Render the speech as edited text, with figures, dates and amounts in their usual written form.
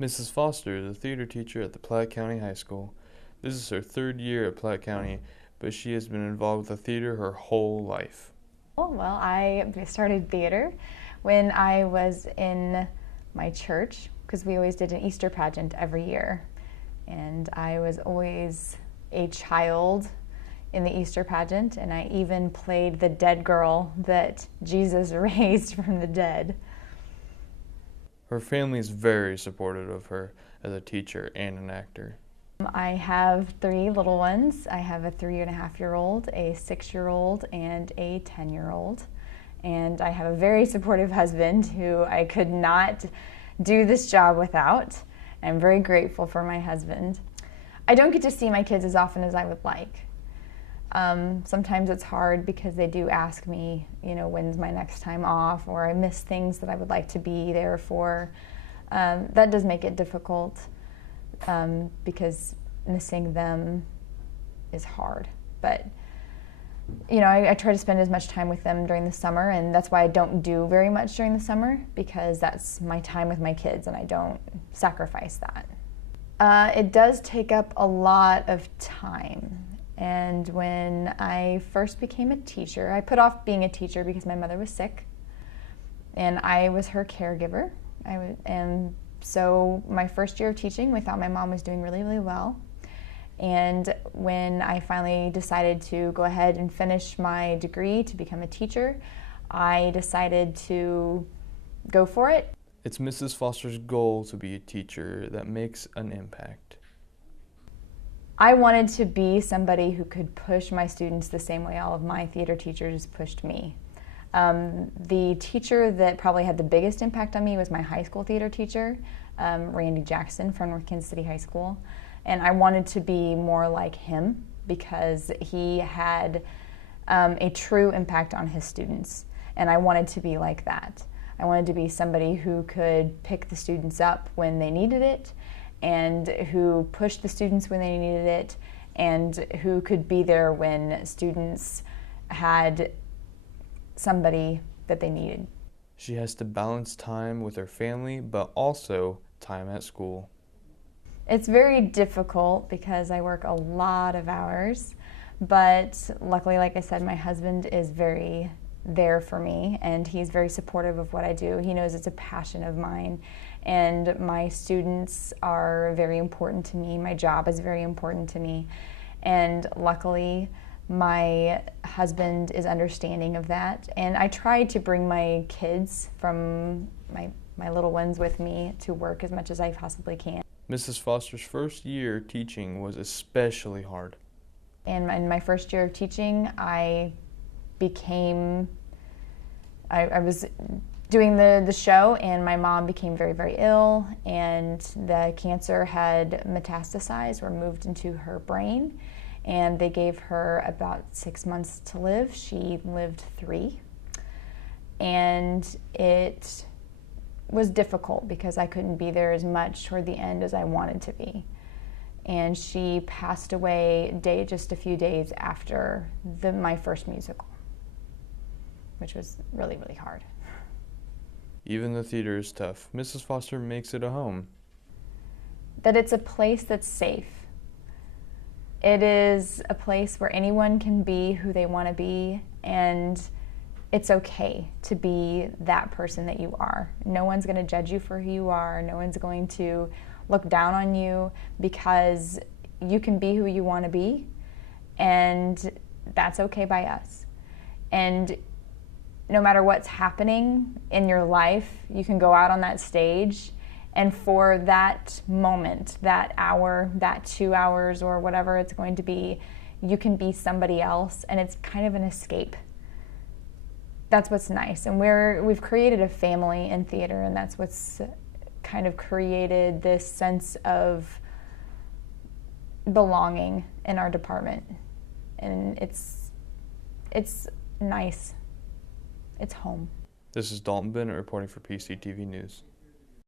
Mrs. Foster is a theater teacher at the Platte County High School. This is her third year at Platte County, but she has been involved with the theater her whole life. Well, I started theater when I was in my church, because we always did an Easter pageant every year. And I was always a child in the Easter pageant, and I even played the dead girl that Jesus raised from the dead. Her family is very supportive of her as a teacher and an actor. I have 3 little ones. I have a 3.5-year-old, a 6-year-old, and a 10-year-old. And I have a very supportive husband who I could not do this job without. I'm very grateful for my husband. I don't get to see my kids as often as I would like. Sometimes it's hard because they do ask me, when's my next time off, or I miss things that I would like to be there for. That does make it difficult because missing them is hard. But, I try to spend as much time with them during the summer, and that's why I don't do very much during the summer, because that's my time with my kids and I don't sacrifice that. It does take up a lot of time. And when I first became a teacher, I put off being a teacher because my mother was sick, and I was her caregiver. And so my first year of teaching, we thought my mom was doing really, really well. And when I finally decided to go ahead and finish my degree to become a teacher, I decided to go for it. It's Mrs. Foster's goal to be a teacher that makes an impact. I wanted to be somebody who could push my students the same way all of my theater teachers pushed me. The teacher that probably had the biggest impact on me was my high school theater teacher, Randy Jackson from North Kansas City High School. And I wanted to be more like him because he had a true impact on his students. And I wanted to be like that. I wanted to be somebody who could pick the students up when they needed it, and who pushed the students when they needed it, and who could be there when students had somebody that they needed. She has to balance time with her family, but also time at school. It's very difficult because I work a lot of hours, but luckily, like I said, my husband is very there for me, and he's very supportive of what I do. He knows it's a passion of mine, and my students are very important to me. My job is very important to me, and luckily my husband is understanding of that. And I try to bring my kids from my little ones with me to work as much as I possibly can. Mrs. Foster's first year teaching was especially hard. And in my first year of teaching, I was doing the show, and my mom became very, very ill, and the cancer had metastasized or moved into her brain, and they gave her about 6 months to live. She lived 3, and it was difficult because I couldn't be there as much toward the end as I wanted to be. And she passed away just a few days after my first musical, which was really, really hard. Even the theater is tough. Mrs. Foster makes it a home. That it's a place that's safe. It is a place where anyone can be who they want to be, and it's okay to be that person that you are. No one's going to judge you for who you are. No one's going to look down on you, because you can be who you want to be, and that's okay by us. And no matter what's happening in your life, you can go out on that stage, and for that moment, that hour, that 2 hours, or whatever it's going to be, you can be somebody else, and it's kind of an escape. That's what's nice. And we've created a family in theater, and that's what's kind of created this sense of belonging in our department. And it's nice. It's home. This is Dalton Bennett reporting for PCTV News.